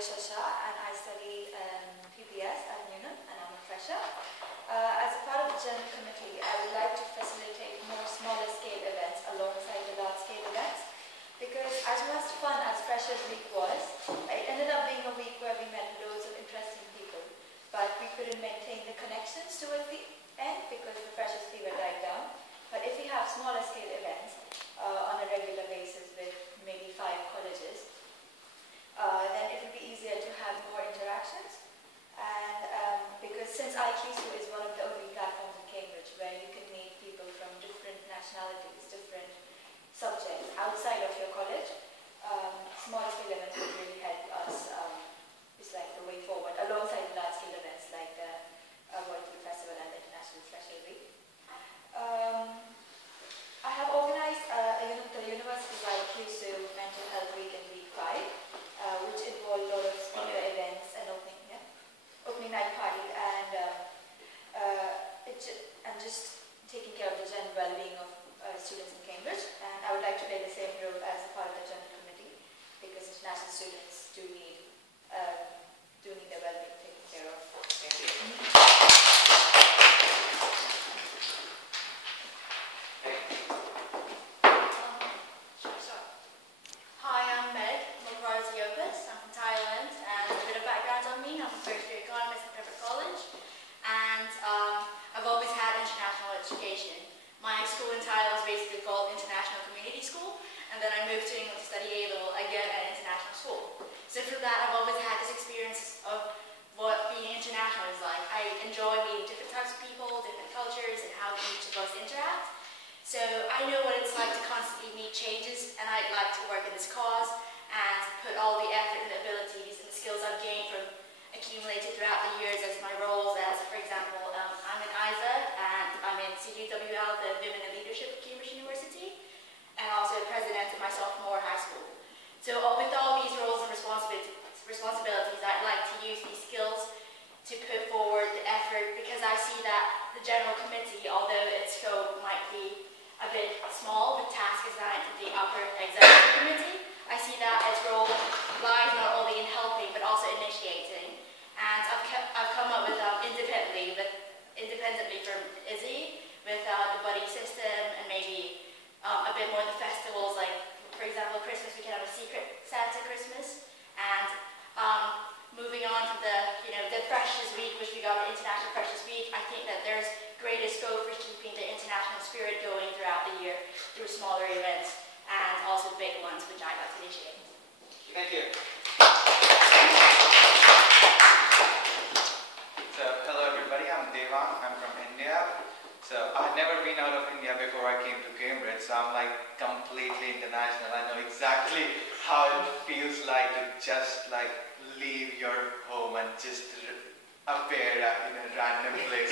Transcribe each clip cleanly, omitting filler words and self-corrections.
iCUSU and I study PBS at Newnham and I'm a fresher. As a part of the General Committee, I would like to facilitate more smaller scale events alongside the large scale events because as much fun as Freshers Week was, it ended up being a week where we met loads of interesting people, but we couldn't maintain the connections towards the end because the Freshers fever died down. But if we have smaller scale events on a regular basis with maybe 5 colleges, then it will be easier to have more interactions. And because since iCUSU is one of the only platforms in Cambridge where you can meet people from different nationalities, different subjects outside of your college, small scale events will really help us. It's like the way forward, alongside large scale events like the World Food Festival and the International Freshers Week. I have organized the university's iCUSU Mental Health Week in Week 5, which involved a lot of speaker events and opening night party and just taking care of the general well-being of students in Cambridge. And I would like to play the same role as a part of the General Committee because international students do need their well-being taken care of. Thank you. Hi, I'm Meg. I'm from Thailand, and a bit of background on me. I'm a first-year economist at Pembroke College, and I've always had international education. My school in Thailand was basically called International Community School, and then I moved to England to study A-level again at an international school. So from that, I've always had this experience of what being international is like. I enjoy meeting different types of people, different cultures, and how each of us interact. So I know what it's like to constantly meet changes, and I'd like to work in this cause and put all the effort and abilities and the skills I've gained from accumulated throughout the years as my roles as, for example, I'm in ISA and I'm in CGWL, the Women in Leadership at Cambridge University, and also president of my sophomore high school. So with all these roles and responsibilities, I'd like to use these skills to put forward the effort because I see that the General Committee, although its scope might be a bit small with tasks assigned to the upper executive committee, I see that its role lies not only in helping but also initiating. And I've come up with independently from Izzy with the buddy system and maybe a bit more the festivals, like for example Christmas we can have a secret Santa Christmas, and moving on to the Freshers Week, which we got the International Freshers Week. I think that there's greater scope for keeping the international spirit going throughout the year through smaller events and also big ones, which I'd like to initiate. Thank you. So, hello everybody, I'm Devan, I'm from India. So, I've never been out of India before I came to Cambridge, so I'm like completely international. I know exactly how it feels like to just like leave your home and just appear in a random place.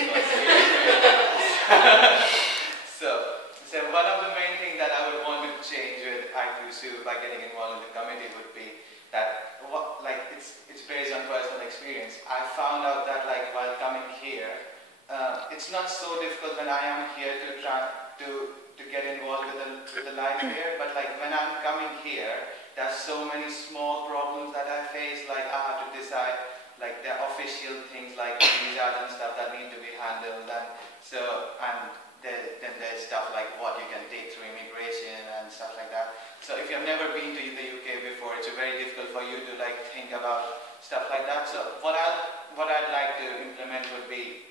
So one of the main things that I would want to change with iCUSU by getting involved in the committee would be that it's based on personal experience. I found out that like while coming here, it's not so difficult when I am here to try to get involved with the life here, but like when I'm coming here, there's so many small problems that I face. Like I have to decide like the official things like visas and stuff that need to be handled, and then there's stuff like what you can take through immigration and stuff like that. So if you've never been to the UK before, it's very difficult for you to like think about stuff like that. So what I'd like to implement would be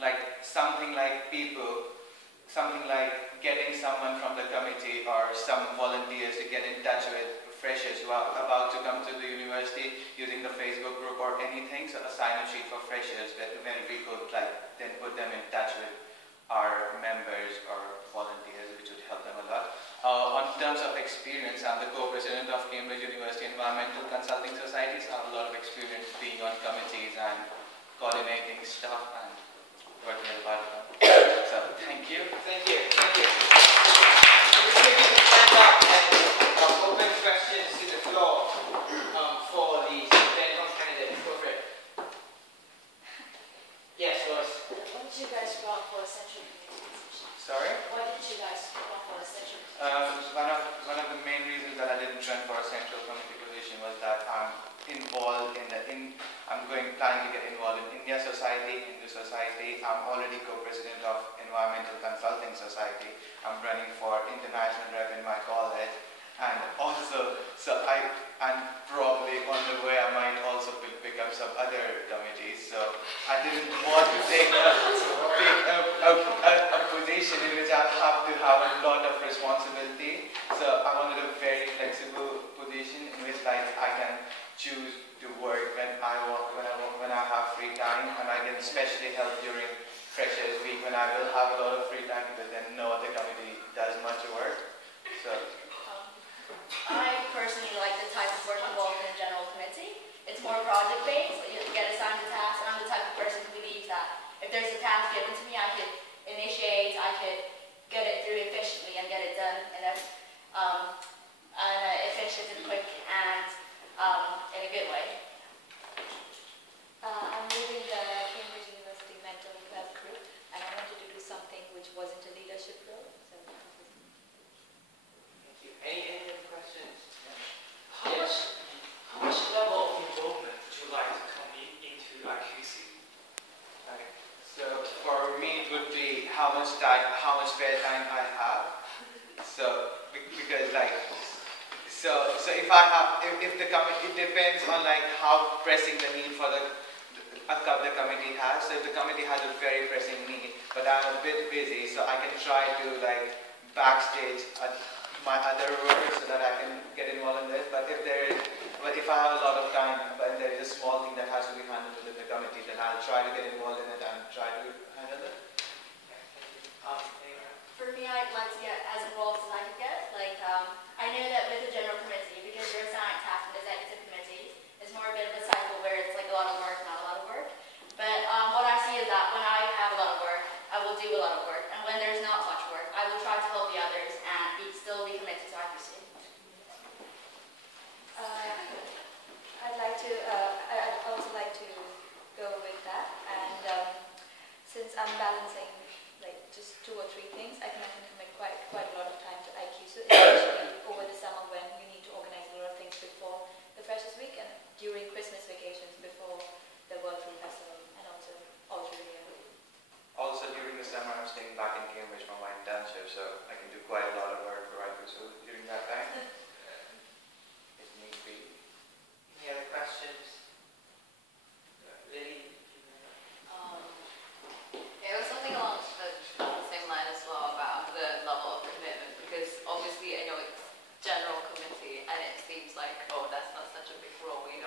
like something like getting someone from the committee or some volunteers to get in touch with freshers who are about to come to the university using the Facebook group or anything. So a sign-up sheet for freshers where we could like then put them in touch with our members or volunteers, which would help them a lot. On terms of experience, I'm the co-president of Cambridge University Environmental Consulting Society, so I have a lot of experience being on committees and coordinating stuff and working with the So, thank you. Thank you. Thank you. Just maybe stand up and open questions to the floor for the Benton candidates. Go for it. Yes, Lois. Why did you guys run for a central committee position? Sorry? Why did you guys run for a central committee position? One of the main reasons that I didn't run for a central committee position was that I'm involved planning to get involved in India Society, Hindu Society. I'm already co-president of Environmental Consulting Society. I'm running for international rep in my college, and also, and probably on the way I might also pick up some other committees. So I didn't want to take a position in which I have to have a lot of responsibility. So I wanted a very flexible position in which I can choose to work when I have free time, and I can especially help during Freshers Week when I will have a lot of free time because then no other committee does much work. So I personally like the type of work involved in a general committee. It's more project-based, you get assigned a task, and I'm the type of person who believes that if there's a task given to me, I could initiate, I could get it through efficiently and get it done in a efficient and quick and in a good way. I'm leading the Cambridge University Mental Health Group, and I wanted to do something which wasn't a leadership role. So. Thank you. Any other questions? How much level of involvement would you like to come into iCUSU? Okay. So for me, it would be how much spare time I have. So because if the committee, it depends on how pressing the need for the committee has. So if the committee has a very pressing need, but I'm a bit busy, so I can try to backstage my other work so that I can get involved in this. But if I have a lot of time, but there is a small thing that has to be handled within the committee, then I'll try to get involved in it and try to handle it. For me, I'd like to get as involved as I could get. I know that with the general committee, because you're assigned tasks in executive committees, it's more a bit of a cycle where it's a lot of work, not a lot of work. But what I see is that when I have a lot of work, I will do a lot of work. And when there's not much work, I will try to help the others and still be committed to iCUSU. I'd also like to go with that. And since I'm balancing just 2 or 3 things, I think I can commit quite a lot of time to iCUSU, especially over the summer when we need to organize a lot of things before the Freshers Week and during Christmas vacations before the World Food Festival and also all through the year. Also during the summer, I'm staying back in Cambridge for my internship, so I can do quite a lot of work for iCUSU during that time. If need be. Any other questions? Lily? It was something along the same line as well about the level of commitment, because obviously I know it's general committee and it seems like, oh, that's not such a big role, we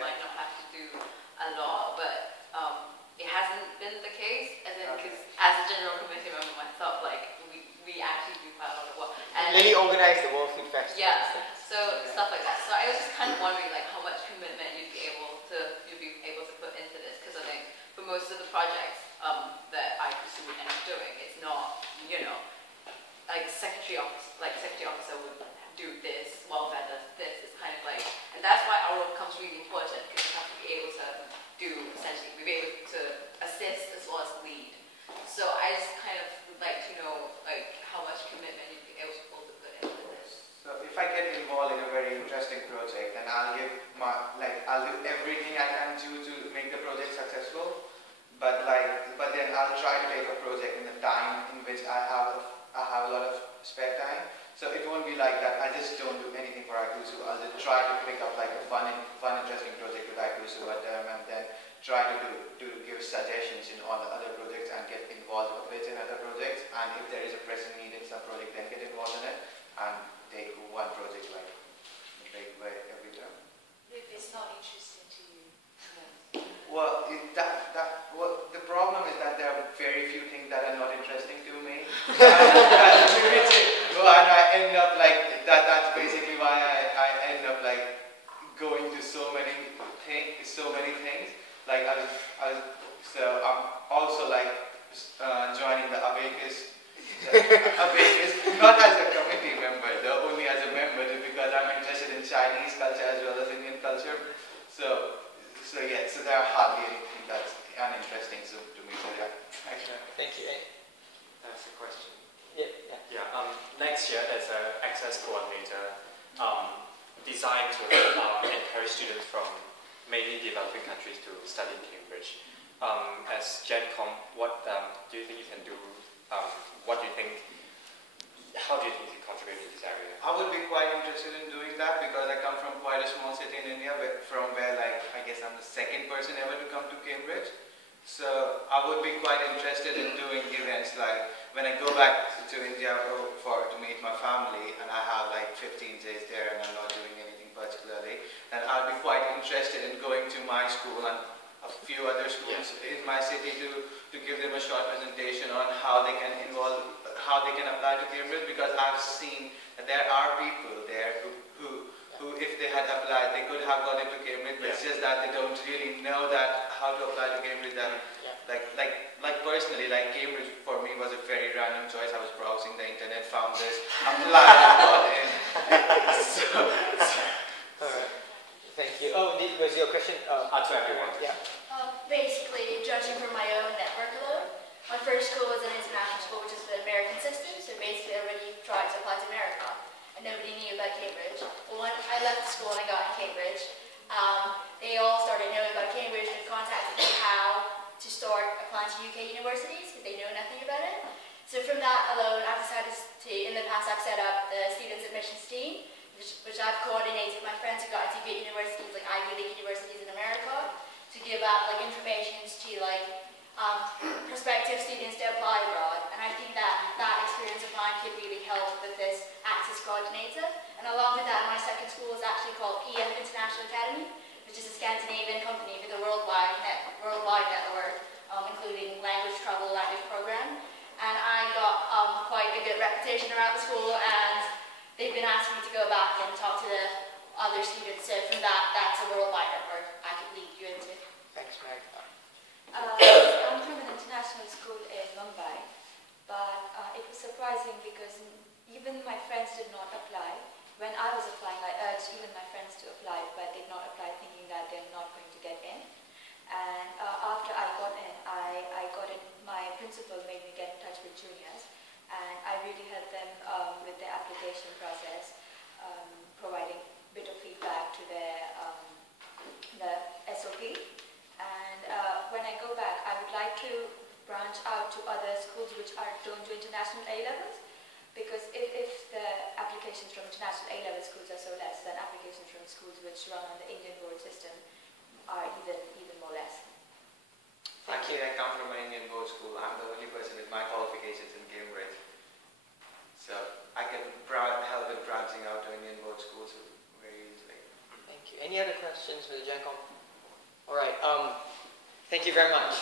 might not have to do a lot, but it hasn't been the case, because as a general committee member myself, we actually do quite a lot of work. And Lily organised the World Food Festival. yeah, so stuff like that. So I was just kind of wondering how much commitment you'd be able to put into this, because I think for most of the projects that iCUSU would end up doing, it's not, secretary officer would do this, welfare does this. It's kind of and that's why our role becomes really important, because you have to be able to be able to assist as well as lead. So I just kind of would like to know how much commitment you'd be able to put into this. So if I get involved in a very interesting project, then I'll do everything I can do to make the project successful. But then I'll try to take a project in the time in which I have a lot of spare time. So it won't be like that. I just don't do anything for iCUSU. I'll just try to pick up a fun, interesting project with iCUSU at them, and then try to give suggestions on the other projects and get involved a bit in other projects. And if there is a pressing need in some project, then get involved in it and take one project a big way every time. If it's not interesting to you. Well, the problem is that there are very few things that are not interesting to me. And I end up that's basically why I end up going to so many things. So I'm also joining the iCUSU, not as a committee member, though, only as a member, because I'm interested in Chinese culture as well as Indian culture. So there are hardly anything that's uninteresting to me. So yeah, actually. Thank you. That's a question. Yeah. Next year, there's an access coordinator designed to encourage students from mainly developing countries to study in Cambridge. As GenCom, what do you think you can do? What do you think? How do you think you contribute to this area? I would be quite interested in doing that because I come from quite a small city in India, from where like I guess I'm the second person ever to come to Cambridge. So I would be quite interested in doing events like when I go back to India to meet my family and I have like 15 days there and I'm not doing anything particularly, then I'd be quite interested in going to my school and a few other schools in my city to give them a short presentation on how they can apply to Cambridge, because I've seen that there are people there who if they had applied, they could have got into Cambridge, but it's just that they don't really know that how to apply to Cambridge. And like personally, like Cambridge for me was a very random choice. I was browsing the internet, found this, applied, and got in. Alright. Thank you. Oh, was your question To everyone. Yeah. Basically, judging from my own network alone, my first school was an international school, which is the American system, so basically everybody tried to apply to America, and nobody knew about Cambridge. But when I left the school and I got in Cambridge, they all started knowing about Cambridge and contacted me how to start applying to UK universities, because they know nothing about it. So from that alone, I've decided to, in the past, I've set up the Students Admissions Team, which I've coordinated with my friends who got into good universities, like Ivy League universities in America, to give out like information to like prospective students to apply abroad. And I think that experience of mine could really help with this Access Coordinator. And along with that, my second school is actually called EF International Academy, which is a Scandinavian company with a worldwide network, including language travel, language program. And I got quite a good reputation around the school, and they've been asking me to go back and talk to the other students. So from that's a worldwide network I could lead you into. Thanks, Meg. I'm from an international school in Mumbai, but it was surprising because even my friends did not apply. When I was applying, I urged even my friends to apply, but did not apply thinking that they're not going to get in. And after I got in, my principal made me get in touch with juniors, and I really helped them with their application process, providing a bit of feedback to the SOP. And when I go back, I would like to branch out to other schools which don't do international A-levels, because if the applications from international A-level schools are so less, then applications from schools which run on the Indian board system are even more less. Actually, I come from an Indian board school. I'm the only person with my qualifications in Cambridge. So I can help in branching out to Indian board schools very easily. Thank you. Any other questions for the GenCom? All right. Thank you very much.